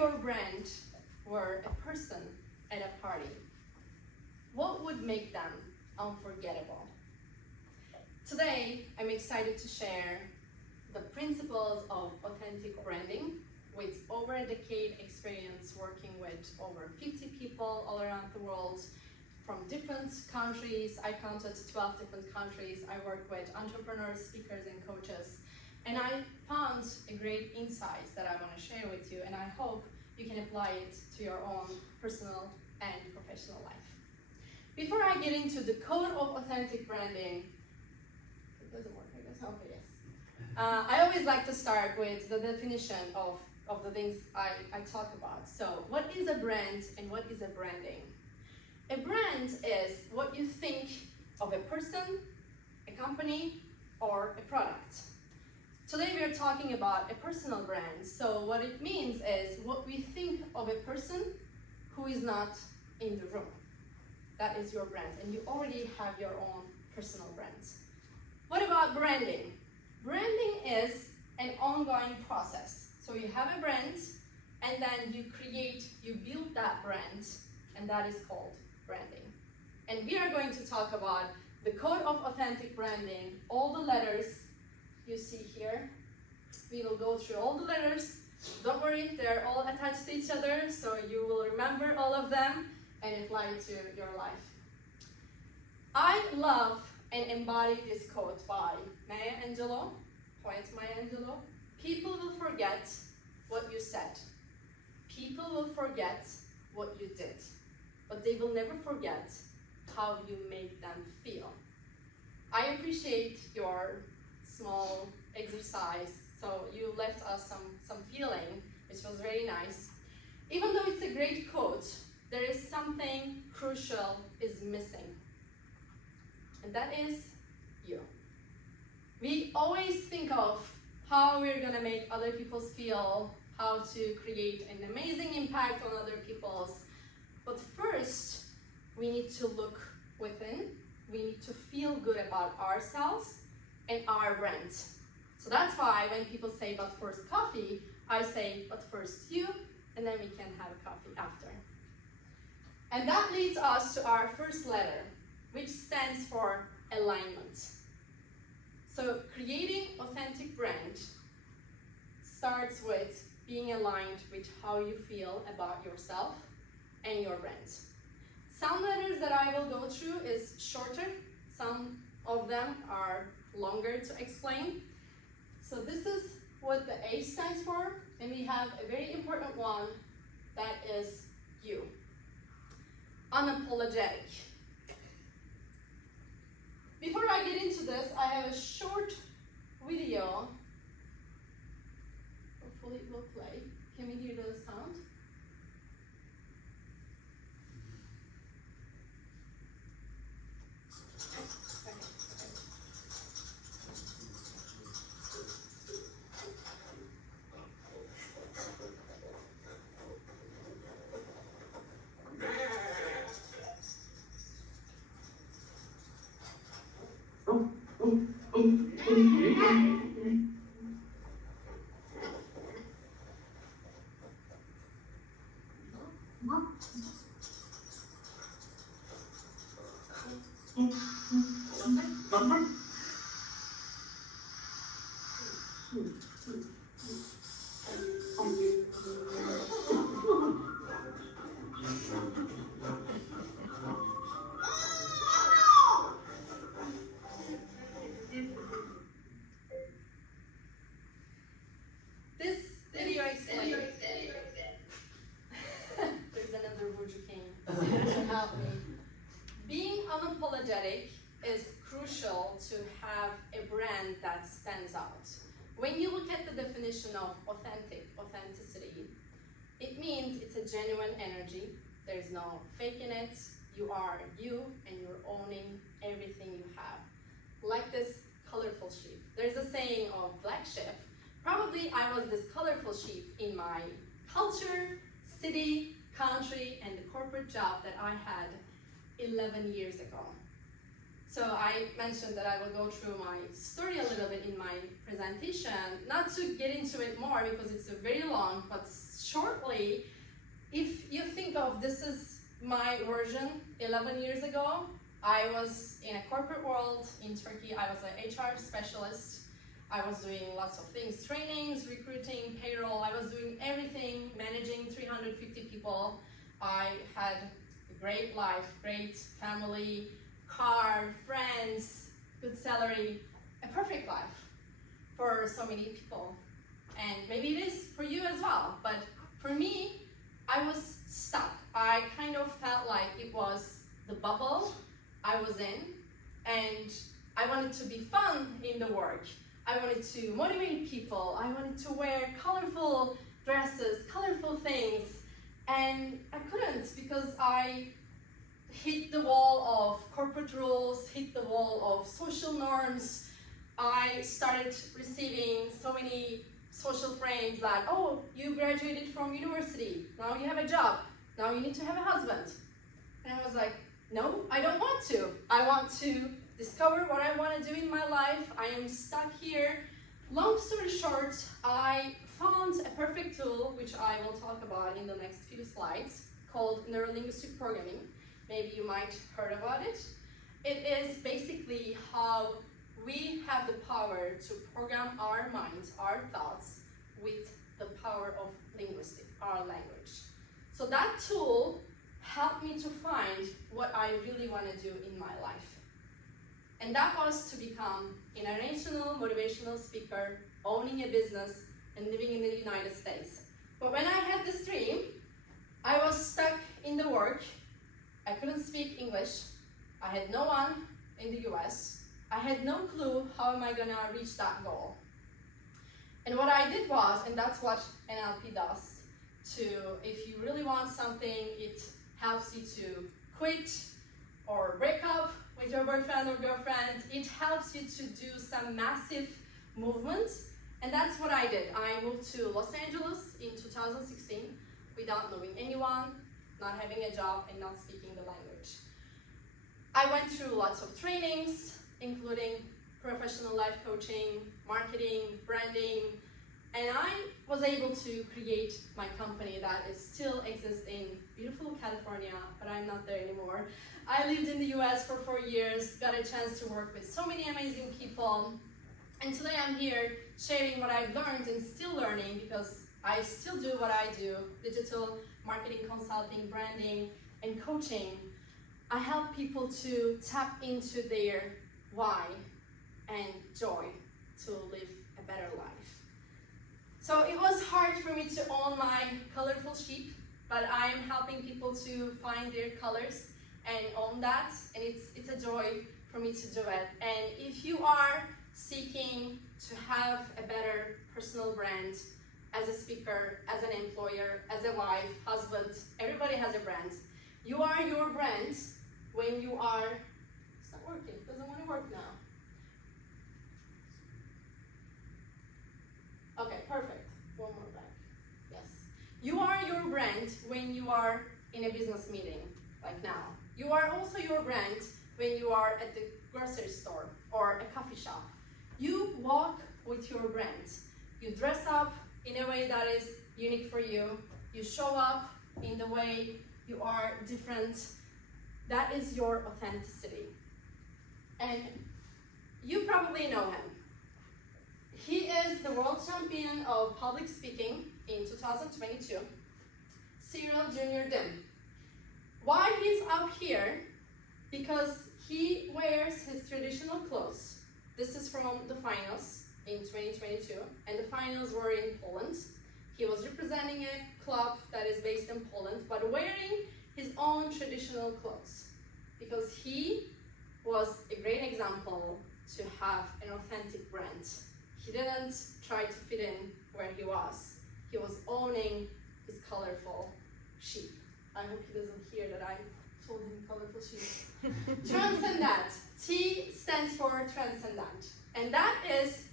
your brand were a person at a party, what would make them unforgettable? Today, I'm excited to share the principles of authentic branding with over a decade experience working with over 50 people all around the world from different countries. I counted 12 different countries. I work with entrepreneurs, speakers, and coaches. And I found a great insights that I want to share with you, and I hope you can apply it to your own personal and professional life. Before I get into the Code of Authentic Branding, it doesn't work, I guess. Okay, yes. I always like to start with the definition of the things I talk about. So, what is a brand and what is a branding? A brand is what you think of a person, a company, or a product. Today we are talking about a personal brand. So what it means is what we think of a person who is not in the room. That is your brand, and you already have your own personal brand. What about branding? Branding is an ongoing process. So you have a brand, and then you build that brand, and that is called branding. And we are going to talk about the Code of Authentic Branding, all the letters you see here. We will go through all the letters. Don't worry, they're all attached to each other, so you will remember all of them and apply it to your life. I love and embody this quote by Maya Angelou, poet Maya Angelou. People will forget what you said. People will forget what you did, but they will never forget how you made them feel. I appreciate your small exercise, so you left us some feeling, which was very nice. Even though it's a great quote, there is something crucial is missing, and that is you. We always think of how we're gonna make other people feel, how to create an amazing impact on other people's, but first, we need to look within. We need to feel good about ourselves and our brand. So that's why when people say, but first coffee, I say, but first you, and then we can have coffee after. And that leads us to our first letter, which stands for alignment. So creating authentic brand starts with being aligned with how you feel about yourself and your brand. Some letters that I will go through is shorter. Some of them are longer to explain. So this is what the A stands for, and we have a very important one that is you. Unapologetic. Before I get into this, I have a short video. Hopefully it will play. Can we hear the sound? This video explains. There's another word you can help me. Being unapologetic is crucial to have a brand that stands out. When you look at the definition of authenticity, it means it's a genuine energy. There's no fake in it. You are you, and you're owning everything you have. Like this colorful sheep. There's a saying of black sheep. Probably I was this colorful sheep in my culture, city, country, and the corporate job that I had 11 years ago. So I mentioned that I will go through my story a little bit in my presentation, not to get into it more because it's a very long but short basically, if you think of this is my version 11 years ago, I was in a corporate world in Turkey. I was an HR specialist. I was doing lots of things, trainings, recruiting, payroll. I was doing everything, managing 350 people. I had a great life, great family, car, friends, good salary, a perfect life for so many people. And maybe it is for you as well, but for me, I was stuck. I kind of felt like it was the bubble I was in, and I wanted to be fun in the work. I wanted to motivate people. I wanted to wear colorful dresses, colorful things, and I couldn't because I hit the wall of corporate rules, hit the wall of social norms. I started receiving so many social frames like, oh, you graduated from university, now you have a job, now you need to have a husband. And I was like, no, I don't want to. I want to discover what I want to do in my life. I am stuck here. Long story short, I found a perfect tool, which I will talk about in the next few slides, called neurolinguistic programming. Maybe you might heard about it. It is basically how we have the power to program our minds, our thoughts, with the power of linguistic, our language. So that tool helped me to find what I really want to do in my life. And that was to become an international motivational speaker, owning a business, and living in the United States. But when I had this dream, I was stuck in the work. I couldn't speak English. I had no one in the US. I had no clue how am I gonna reach that goal. And what I did was, and that's what NLP does, if you really want something, it helps you to quit or break up with your boyfriend or girlfriend. It helps you to do some massive movements, and that's what I did. I moved to Los Angeles in 2016 without knowing anyone, not having a job, and not speaking the language. I went through lots of trainings, including professional life coaching, marketing, branding, and I was able to create my company that is still exists in beautiful California, but I'm not there anymore. I lived in the US for 4 years, got a chance to work with so many amazing people, and today I'm here sharing what I've learned and still learning, because I still do what I do, digital marketing, consulting, branding, and coaching. I help people to tap into their why and joy to live a better life. So it was hard for me to own my colorful sheep, but I'm helping people to find their colors and own that, and it's a joy for me to do it. And if you are seeking to have a better personal brand as a speaker, as an employer, as a wife, husband, everybody has a brand. You are your brand when you are, it's not working, it doesn't want to work now. Okay, perfect. One more back. Yes. You are your brand when you are in a business meeting, like now. You are also your brand when you are at the grocery store or a coffee shop. You walk with your brand. You dress up in a way that is unique for you. You show up in the way you are different. That is your authenticity. And you probably know him. He is the world champion of public speaking in 2022, Cyril Jr. Dim. Why he's up here? Because he wears his traditional clothes. This is from the finals in 2022, and the finals were in Poland. He was representing a club that is based in Poland, but wearing his own traditional clothes, because he was a great example to have an authentic brand. He didn't try to fit in where he was. He was owning his colorful sheep. I hope he doesn't hear that I told him colorful sheep. Transcendent. T stands for transcendent. And that is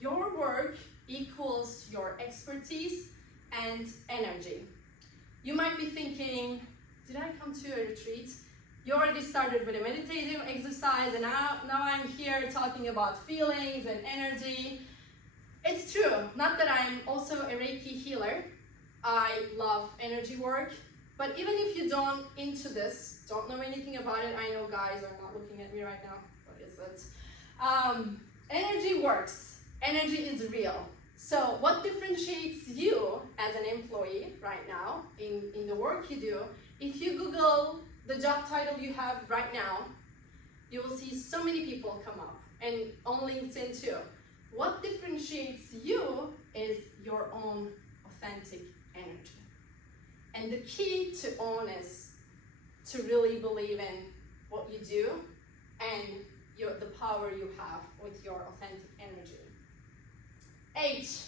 your work equals your expertise and energy. You might be thinking, did I come to a retreat? You already started with a meditative exercise, and now I'm here talking about feelings and energy. It's true, not that I'm also a Reiki healer. I love energy work, but even if you don't into this, don't know anything about it, I know guys are not looking at me right now, what is it? Energy works, energy is real. So what differentiates you as an employee right now in the work you do, if you Google the job title you have right now, you will see so many people come up, and on LinkedIn too. What differentiates you is your own authentic energy. And the key to own is to really believe in what you do and the power you have with your authentic energy. H.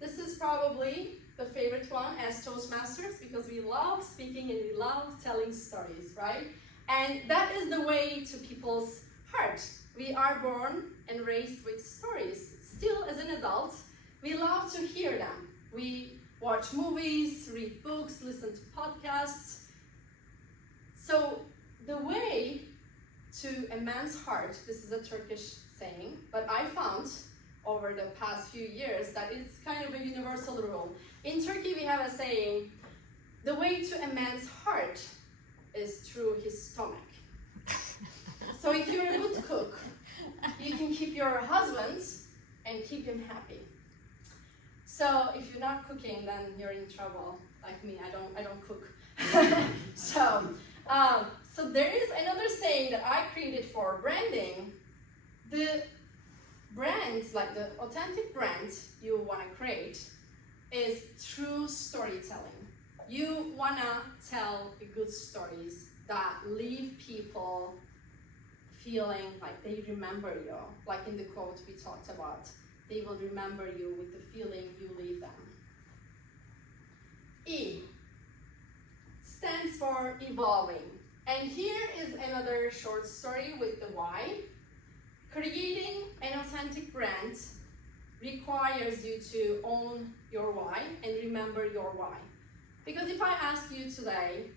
This is probably the favorite one as Toastmasters because we love speaking and we love telling stories, right? And that is the way to people's heart. We are born and raised with stories. Still, as an adult, we love to hear them. We watch movies, read books, listen to podcasts. So the way to a man's heart, this is a Turkish saying, but I found over the past few years that it's kind of a universal rule. In Turkey, we have a saying, the way to a man's heart is through his stomach. So if you're a good cook, you can keep your husband and keep him happy. So if you're not cooking, then you're in trouble. Like me, I don't cook. So there is another saying that I created for branding. The brand, like the authentic brand you want to create, is true storytelling. You want to tell good stories that leave people feeling like they remember you, like in the quote we talked about. They will remember you with the feeling you leave them. E stands for evolving. And here is another short story with the why. Creating an authentic brand requires you to own your why and remember your why. Because if I ask you today,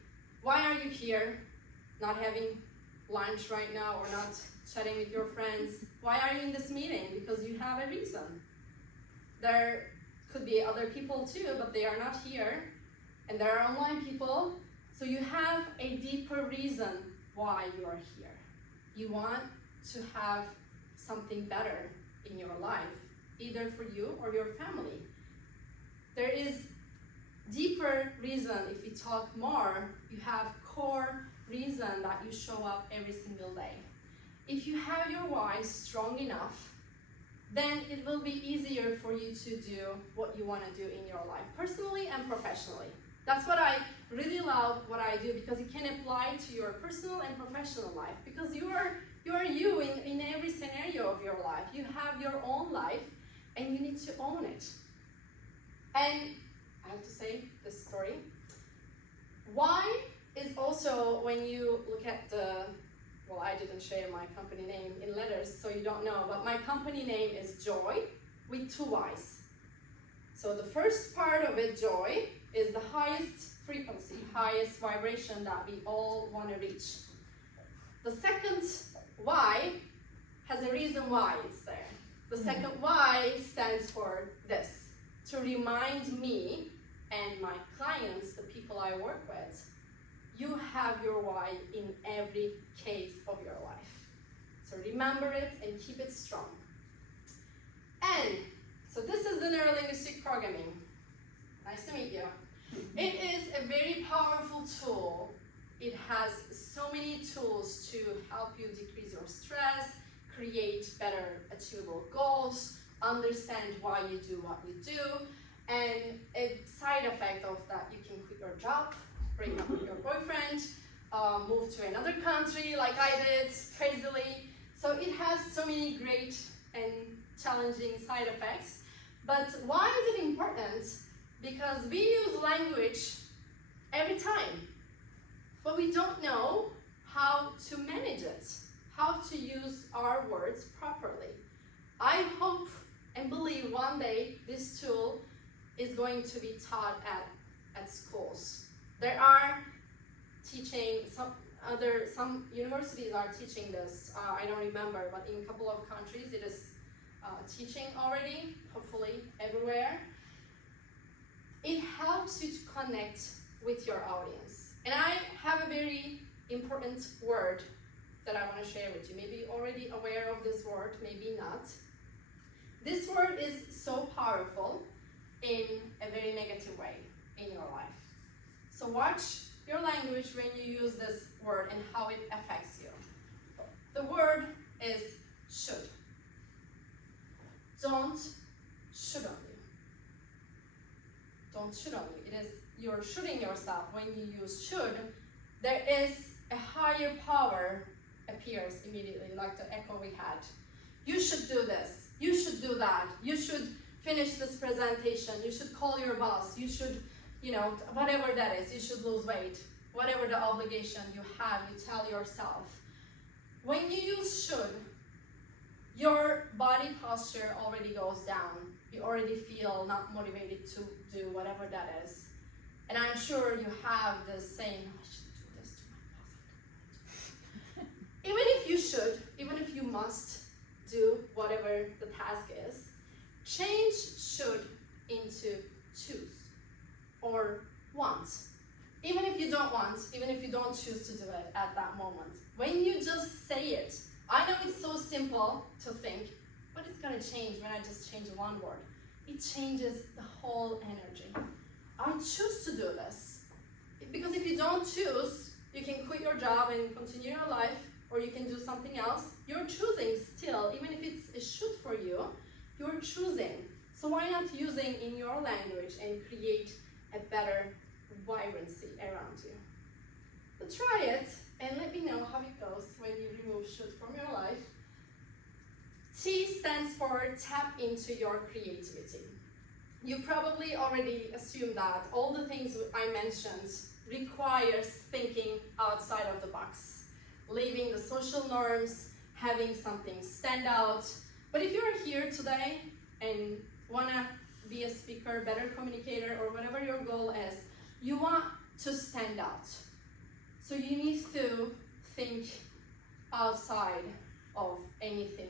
why are you here, not having lunch right now or not chatting with your friends, why are you in this meeting? Because you have a reason. There could be other people too, but they are not here, and there are online people, so you have a deeper reason why you are here. You want to have something better in your life, either for you or your family. There is deeper reason. If we talk more, you have core reason that you show up every single day. If you have your why strong enough, then it will be easier for you to do what you want to do in your life, personally and professionally. That's what I really love what I do, because it can apply to your personal and professional life, because you are you in every scenario of your life. You have your own life and you need to own it. And I have to say this story. Why is also, when you look at well, I didn't share my company name in letters, so you don't know, but my company name is Joy with 2 Y's. So the first part of it, joy, is the highest frequency, highest vibration that we all want to reach. The second Y has a reason why it's there. The second Y stands for this, to remind me and my clients, the people I work with, you have your why in every case of your life. So remember it and keep it strong. And so this is the neurolinguistic programming. Nice to meet you. It is a very powerful tool. It has so many tools to help you decrease your stress, create better achievable goals, understand why you do what you do, and a side effect of that, you can quit your job, break up with your boyfriend, move to another country like I did, crazily. So it has so many great and challenging side effects. But why is it important? Because we use language every time, but we don't know how to manage it, how to use our words properly. I hope and believe one day this tool is going to be taught at schools. There are teaching, some universities are teaching this, I don't remember, but in a couple of countries it is teaching already, hopefully everywhere. it helps you to connect with your audience. And I have a very important word that I want to share with you. Maybe you're already aware of this word, maybe not. This word is so powerful in a very negative way in your life. So watch your language when you use this word and how it affects you. The word is should. Don't should on you. Don't should on you. It is you're shooting yourself when you use should. There is a higher power appears immediately, like the echo we had. You should do this. You should do that. You should finish this presentation. You should call your boss. You should, whatever that is. You should lose weight. Whatever the obligation you have, you tell yourself. When you use should, your body posture already goes down. You already feel not motivated to do whatever that is. And I'm sure you have this saying, I should do this to my boss. Even if you should, even if you must do whatever the task is, change should into choose or want. Even if you don't want, even if you don't choose to do it at that moment. When you just say it, I know it's so simple to think, but it's going to change when I just change one word. It changes the whole energy. I choose to do this. Because if you don't choose, you can quit your job and continue your life, or you can do something else. You're choosing still, even if it's a should for you, you're choosing. So why not using in your language and create a better vibrancy around you? But try it and let me know how it goes when you remove should from your life. T stands for tap into your creativity. You probably already assume that all the things I mentioned requires thinking outside of the box, leaving the social norms, having something stand out. But if you're here today and wanna be a speaker, better communicator, or whatever your goal is, you want to stand out. So you need to think outside of anything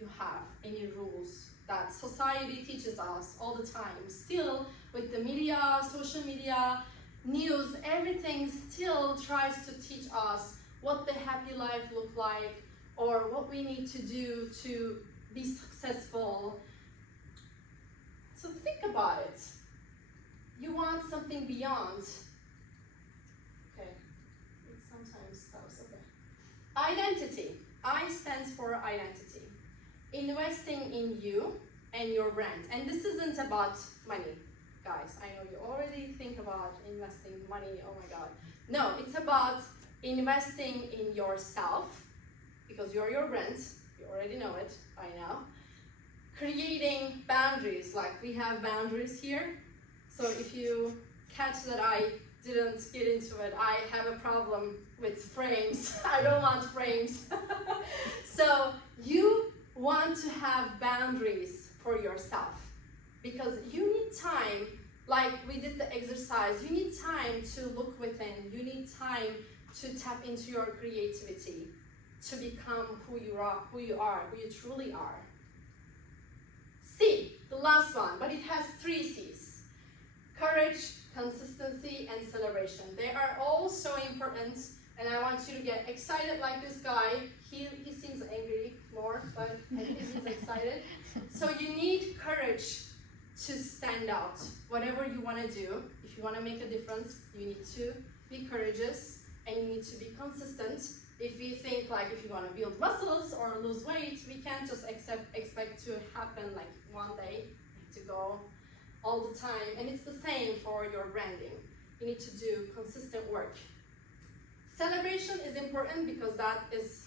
you have, any rules that society teaches us all the time. Still, with the media, social media, news, everything still tries to teach us what the happy life look like or what we need to do to be successful. So think about it. You want something beyond. Okay, it sometimes stops. Okay. Identity. I stands for identity. Investing in you and your brand. And this isn't about money, guys. I know you already think about investing money, oh my God. No, it's about investing in yourself, because you're your brand, you already know it by now. Creating boundaries, like we have boundaries here. So if you catch that I didn't get into it, I have a problem with frames. I don't want frames. So you want to have boundaries for yourself, because you need time, like we did the exercise, you need time to look within, you need time to tap into your creativity, to become who you are, who you truly are. C, the last one, but it has 3 C's. Courage, consistency, and celebration. They are all so important, and I want you to get excited like this guy. He seems angry more, but I think he's excited. So you need courage to stand out. Whatever you want to do, if you want to make a difference, you need to be courageous and you need to be consistent. If we think like if you want to build muscles or lose weight, we can't just expect to happen like one day, to go all the time. And it's the same for your branding. You need to do consistent work. Celebration is important because that is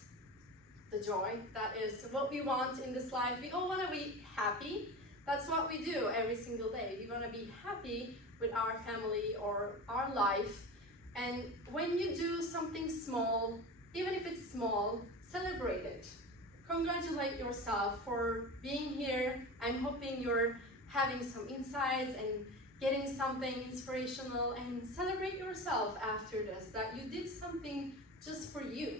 the joy. That is what we want in this life. We all want to be happy. That's what we do every single day. We want to be happy with our family or our life. And when you do something small, even if it's small, celebrate it. Congratulate yourself for being here. I'm hoping you're having some insights and getting something inspirational, and celebrate yourself after this, that you did something just for you.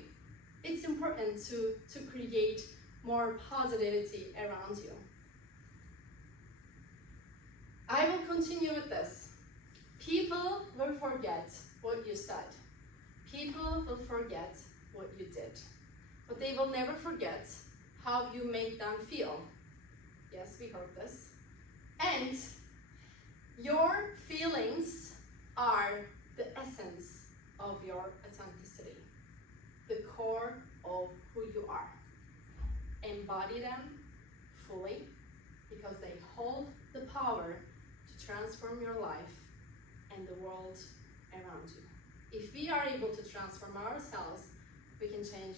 It's important to create more positivity around you. I will continue with this. you said. People will forget what you did, but they will never forget how you made them feel. Yes, we heard this. And your feelings are the essence of your authenticity, the core of who you are. Embody them fully because they hold the power to transform your life and the world around you. If we are able to transform ourselves, we can change